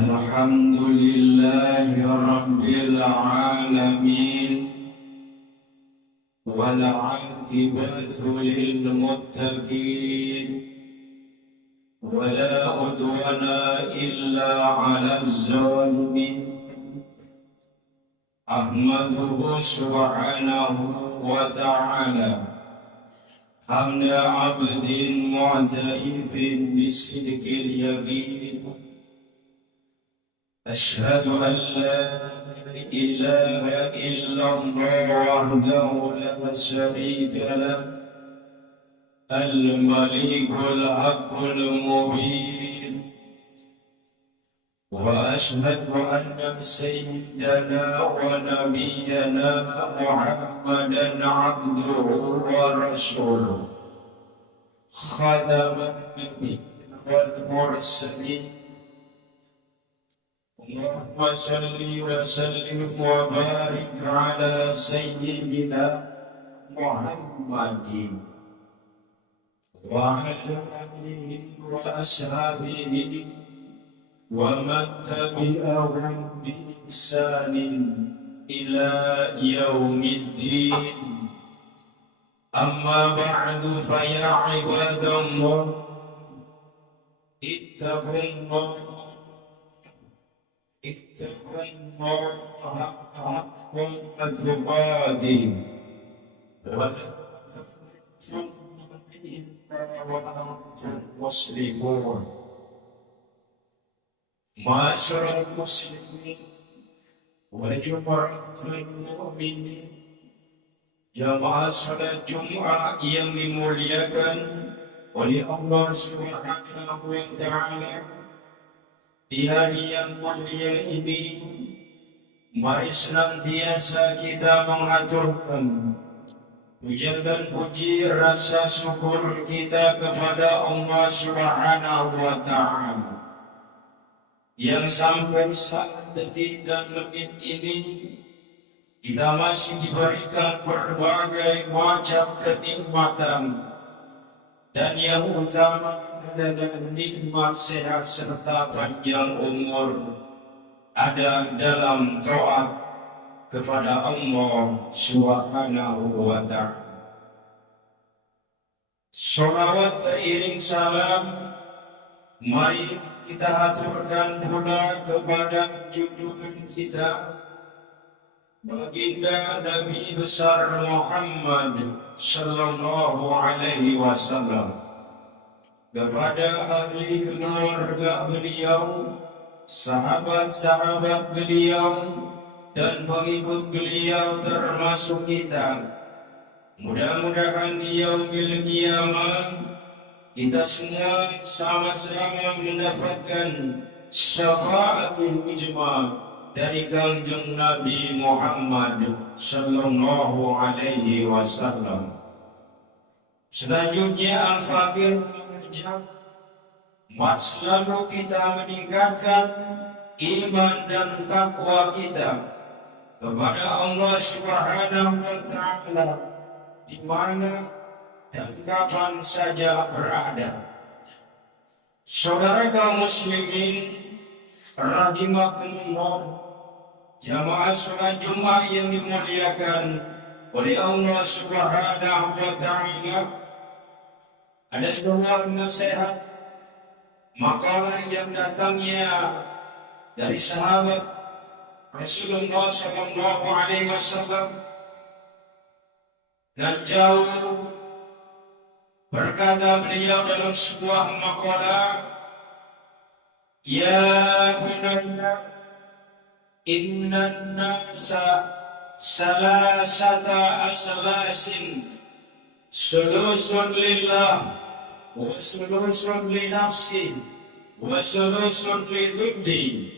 Alhamdulillahi Rabbil Alamin, wal aqibatu lil muttaqin, wala udwana illa 'alal zalimin. Ahmaduhu subhanahu wa ta'ala hamda 'abdin mu'tarifin bisidqil yaqin. Ashhadu an la ilaha illallah wahdahu la syarika lah, al-malikul haqqul mubin. Wa ashhadu anna sayyidana wa nabiyyana Muhammadan abduhu wa rasuluh, khataman nabiyyin wal mursalin. Allahumma salli wa sallim wa barik ala sayyidina Muhammadin wa ala alihi wa ashabihi wa man tabi'ahum bi ihsanin ila yaumiddin. Amma ba'du, fa ya ibadallah, ittaqullah haqqa tuqatih wa la tamutunna illa wa antum muslimun. Ma'asyiral muslimin wa jum'atul mu'minin, jamaah salat Jumat yang dimuliakan oleh Allah Subhanahu wa ta'ala. Di hari yang mulia ini, mari senantiasa kita mengaturkan puja dan puji rasa syukur kita kepada Allah Subhanahu wa ta'ala yang sampai saat detik dan menit ini kita masih diberikan berbagai macam kenikmatan, dan yang utama adalah nikmat sehat serta panjang umur ada dalam taat kepada Allah Subhanahu wa ta'ala. Sholawat teriring salam mari kita aturkan pula kepada junjungan kita, baginda Nabi besar Muhammad sallallahu alaihi wasallam, kepada ahli keluarga beliau, sahabat-sahabat beliau, dan pengikut beliau termasuk kita. Mudah-mudahan di yaumil qiyamah kita semua sama-sama mendapatkan syafaatul ijma dari kanjeng Nabi Muhammad sallallahu alaihi wasallam. Selanjutnya Al-Fakir mengajak selalu kita meningkatkan iman dan takwa kita kepada Allah Subhanahu wa ta'ala di mana dan kapan saja berada. Saudara kaum muslimin rahimakumullah, jamaah salat Jumat yang dimuliakan oleh Allah Subhanahu wa ta'ala, ada sebuah nasihat makalah yang datangnya dari sahabat Rasulullah sallallahu alaihi wasallam, dan jauh berkata beliau dalam sebuah makalah, ya bunayya, innan nasa salasata aslasin, sulusun lillah wa sulusun li nafsi wa sulusun li dhuddi,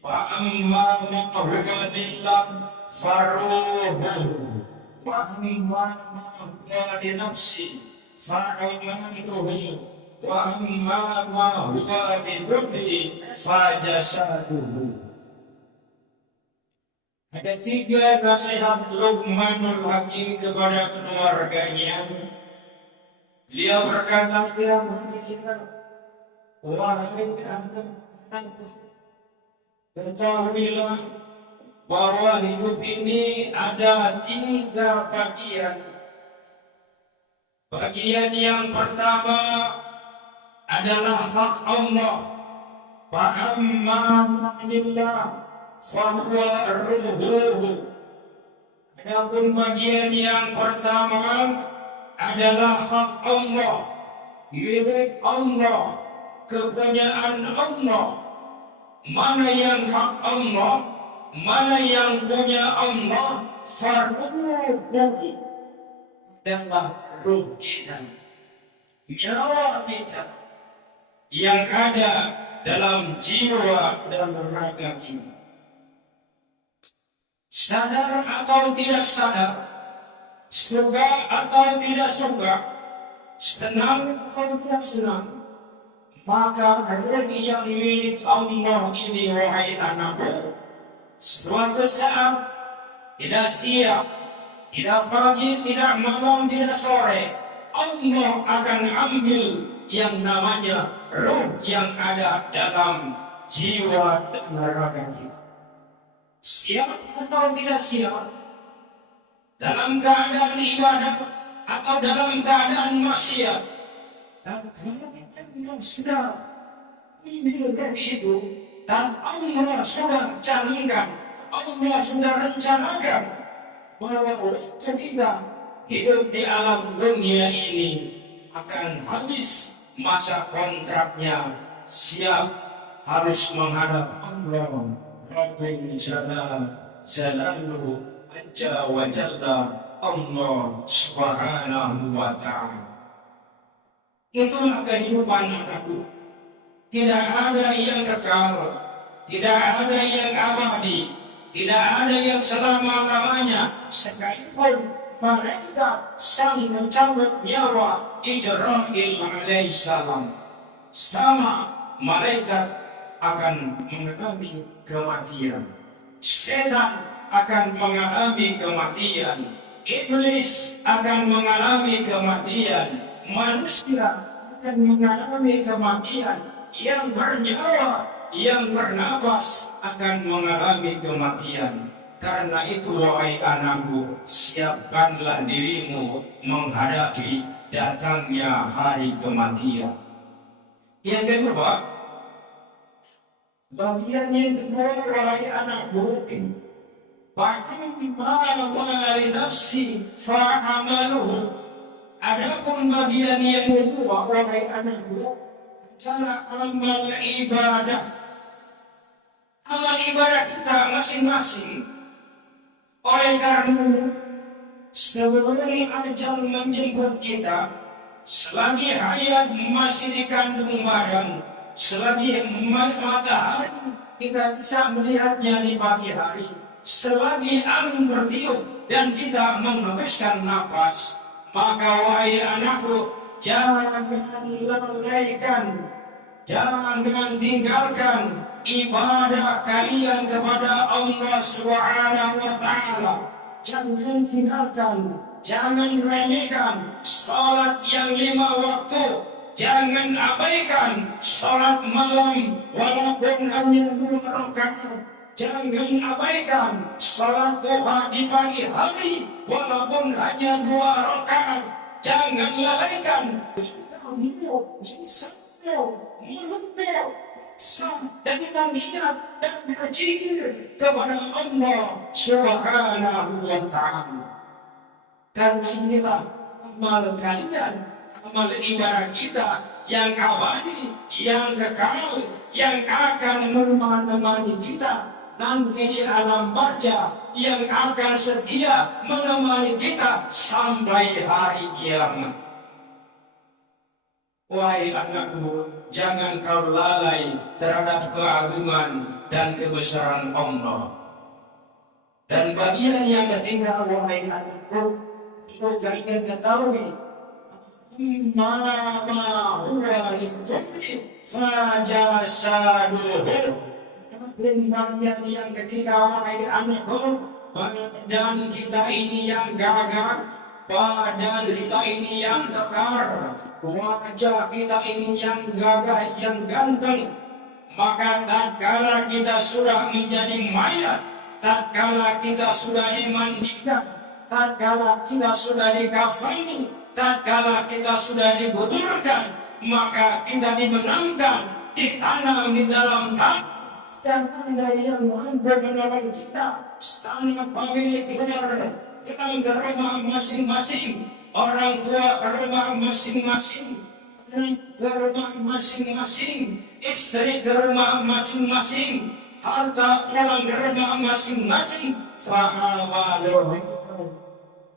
fa amma ma huwa lillah faruhu wa amma ma huwa li nafsi fa'amaluhu wa amma ma huwa li dhuddi fajasaduhu. Ada tiga nasihat Luqmanul Hakim kepada keluarganya. Beliau berkata, wahai anak-anakku, Ketahuilah bahwa hidup ini ada 3 bagian. Bagian yang pertama adalah hak Allah. Fa'amma lillah fahuwa ruhuhu. Adapun bagian yang pertama adalah hak Allah, milik Allah, kepunyaan Allah. Mana yang hak Allah, mana yang punya Allah, faruhu adalah ruh kita, nyawa kita yang ada dalam jiwa dan raga kita. Sadar atau tidak sadar, suka atau tidak suka, senang atau tidak senang, maka ruh yang milik Allah ini, wahai anakku, suatu saat tidak siang, tidak pagi, tidak malam, tidak sore, Allah akan ambil yang namanya ruh yang ada dalam jiwa dan raga kita. Siap atau tidak siap, dalam keadaan ibadah atau dalam keadaan maksiat, dan yang sudah ambil itu, dan Allah sudah canangkan, Allah sudah rencanakan bahwa kita hidup di alam dunia ini akan habis masa kontraknya, siap harus menghadap Allah Rabbul Jalaluhu Azza wa Jalla, Allah Subhanahu wa Ta'ala. Itulah kehidupan anakku. Tidak ada yang kekal, tidak ada yang abadi, tidak ada yang selama-lamanya, sekalipun mereka sang mencabut nyawa Ibrahim alaihissalam. Sama malaikat akan mengalami kematian, setan akan mengalami kematian, iblis akan mengalami kematian, manusia akan mengalami kematian, yang bernyawa, yang bernapas akan mengalami kematian. Karena itu, wahai anakku, siapkanlah dirimu menghadapi datangnya hari kematian. Yang kedua, bagian yang kedua, wahai anakku, bagaimana nafsi fa'amaluhu. Adapun bagian yang kedua, wahai anakku, adalah amal ibadah. Amal ibadah kita masing-masing. Oleh karena sebelum ajal menjemput kita, selagi hayat masih di kandung badan, selagi matahari kita bisa melihatnya di pagi hari, selagi angin bertiup dan kita menghembuskan napas, maka wahai anakku, jangan lalaikan, jangan tinggalkan ibadah kalian kepada Allah Subhanahu wa Ta'ala. Jangan tinggalkan, jangan remehkan salat yang 5 waktu. Jangan abaikan salat malam walaupun hanya 2 rakaat. Jangan abaikan salat duha di pagi hari walaupun hanya 2 rakaat. Jangan lalaikan dan kita ingat dan berzikir kepada Allah Subhanahu wa Ta'ala. Karena inilah amal kalian, amal ibadah kita yang abadi, yang kekal, yang akan menemani kita nanti di alam barzah, yang akan setia menemani kita sampai hari kiamat. Wahai anakku, jangan kau lalai terhadap keagungan dan kebesaran Allah. Dan bagian yang ketiga, wahai anakku, kau jangan ketahui mama huwa lintuki fajasaduhu. Bagian yang ketiga, wahai anakku, badan kita ini yang gagah, badan kita ini yang kekar, wajah kita ini yang gagah, yang ganteng, Maka tatkala kita sudah menjadi mayat, tatkala kita sudah dimandikan, tatkala kita sudah dikafani, tatkala kita sudah dikuburkan, maka kita dibenamkan, ditanam di dalam tanah. Dan anda yang berkenalan kita sangat pagi keluar datang ke rumah masing-masing, orang tua ke rumah masing-masing, ke rumah masing-masing, istri ke rumah masing-masing, harta pulang ke rumah masing-masing.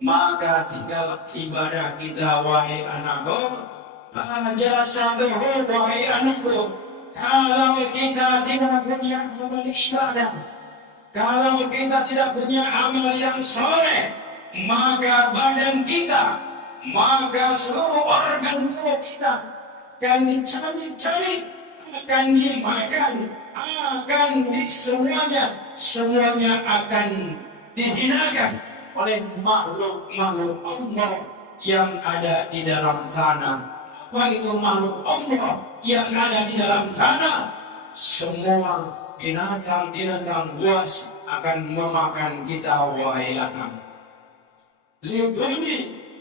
Maka tinggal ibadah kita, wahai anakku. Jasa Tuhan, wahai anakku. Kalau kita tidak punya amal ibadah, kalau kita tidak punya amal yang soleh, maka badan kita, maka seluruh organ tubuh kita akan dicabik-cabik, akan dimakan, akan semuanya akan dihinakan oleh makhluk-makhluk Allah yang ada di dalam tanah. Apa itu makhluk Allah yang ada di dalam tanah? Semua binatang-binatang buas akan memakan kita, wahai anak. Lihat,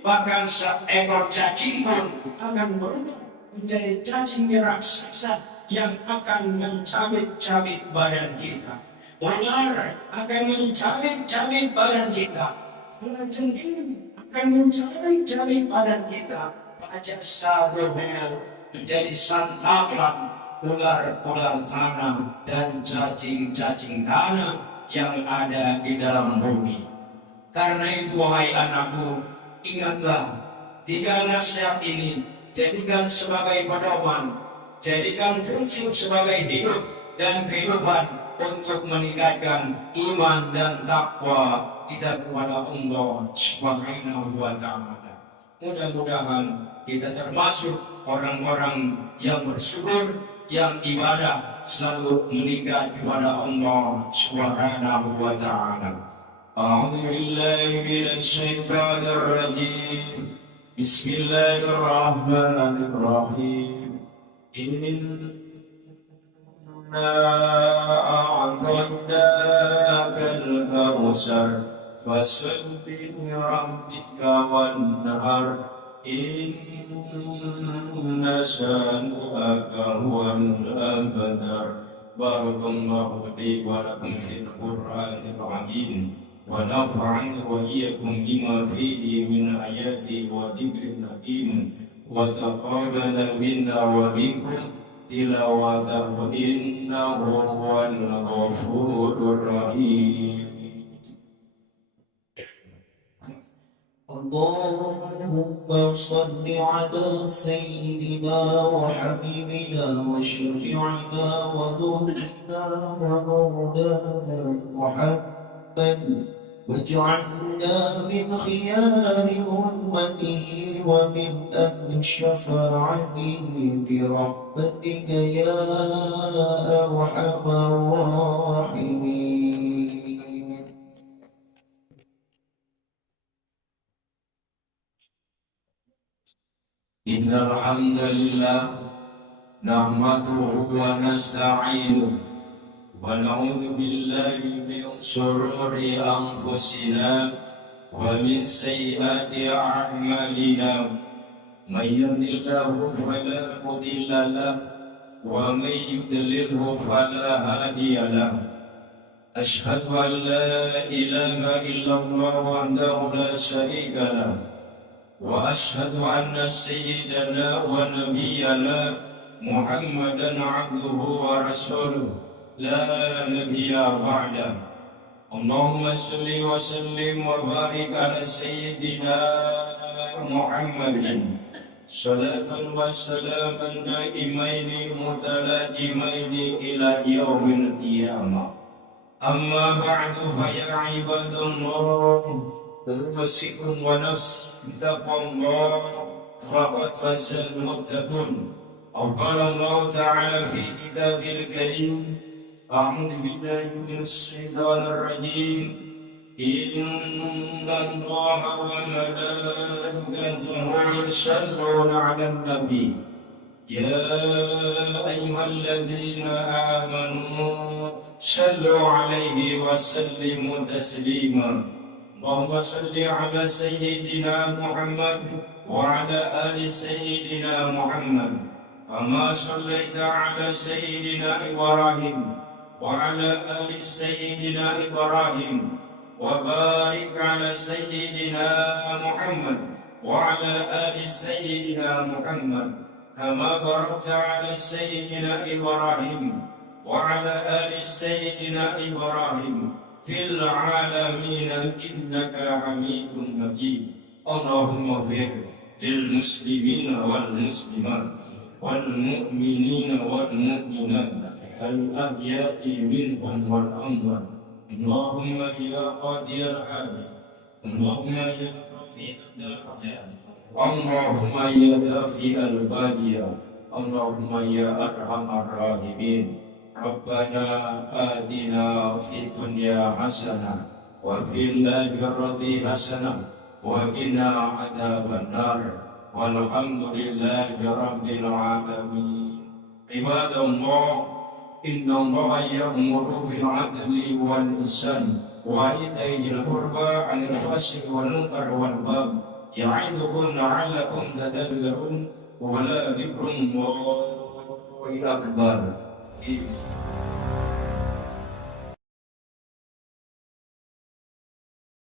bahkan seekor cacing pun akan berubah menjadi cacing raksasa yang akan mencabik-cabik badan kita. Ular akan mencabik-cabik badan kita. Jengking akan mencabik-cabik badan kita. Ajak sahabat menjadi santapan ular-ular tanah dan cacing-cacing tanah yang ada di dalam bumi. Karena itu, wahai anakku, ingatlah 3 nasihat ini, jadikan sebagai pedoman, jadikan prinsip sebagai hidup dan kehidupan untuk meningkatkan iman dan takwa kita kepada Allah Subhanahu wa Ta'ala. Mudah-mudahan kita termasuk orang-orang yang bersyukur, yang ibadah selalu meningkat kepada Allah Subhanahu wa Ta'ala. A'udzu billahi minasy syaithanir rajim. Bismillahirrahmanirrahim. Inna a'tainakal kautsar fasalli li rabbika wanhar. Inna shani'aka huwal abtar. Barakallahu li wa lakum fil Qur'anil azim wa nafa'ani wa iyyakum bima fihi min ayati wa dzikril hakim wa taqabbala minna wa minkum tilawatahu innahu huwal ghafurur rahim. اللهم صل على سيدنا وحبيبنا وشفيعنا وذرنا ومولانا محمد واجعلنا من خيار أمته ومن أهل شفاعته برحمتك يا أرحم الراحمين. Innal hamdalillah nahmaduhu wa nasta'inuhu wa na'udzu billahi min shururi anfusina wa min sayyiati a'malina. May yahdihillahu fala mudilla lahu wa may yudlilhu fala hadiya lahu. Ashhadu an la ilaha illallah wahdahu la syarika lahu wa ashhadu anna sayyidana wa nabiyyana Muhammadan abduhu wa rasuluh la nabiyya ba'da. Allahumma salli wa sallim wa barik ala sayyidina Muhammadin salatan wa salaman daimaini mutalajimaini ila yaumil qiyamah. Amma ba'du fa ya ibadallah, أوصيكم ونفسي بتقوى الله فقد فاز المتقون. أو قال الله تعالى في كتابه الكريم: أعوذ بالله من الشيطان الرجيم. إن الله وملائكته يصلون على النبي يا أيها الذين آمنوا صلوا عليه وسلموا تسليما اللهم صل على سيدنا محمد وعلى آل سيدنا محمد كما صليت على سيدنا إبراهيم وعلى آل سيدنا إبراهيم وبارك على سيدنا محمد وعلى آل سيدنا محمد كما باركت على سيدنا إبراهيم وعلى آل سيدنا إبراهيم في العالمين إنك حميد مجيد اللهم اغفر للمسلمين والمسلمات والمؤمنين والمؤمنات الأحياء منهم والأموات اللهم يا قاضي الحاجة اللهم يا رفيع الدرجات اللهم يا دافع البادية اللهم يا أرحم الراحمين ربنا آتنا في الدنيا حسنة وفي الآخرة حسنة وقنا عذاب النار والحمد لله رب العالمين عباد الله إن الله يأمر بالعدل والإحسان وإيتاء ذي القربى عن الفحشاء والمنكر والبغي يعظكم لعلكم تذكرون ولذكر الله أكبر.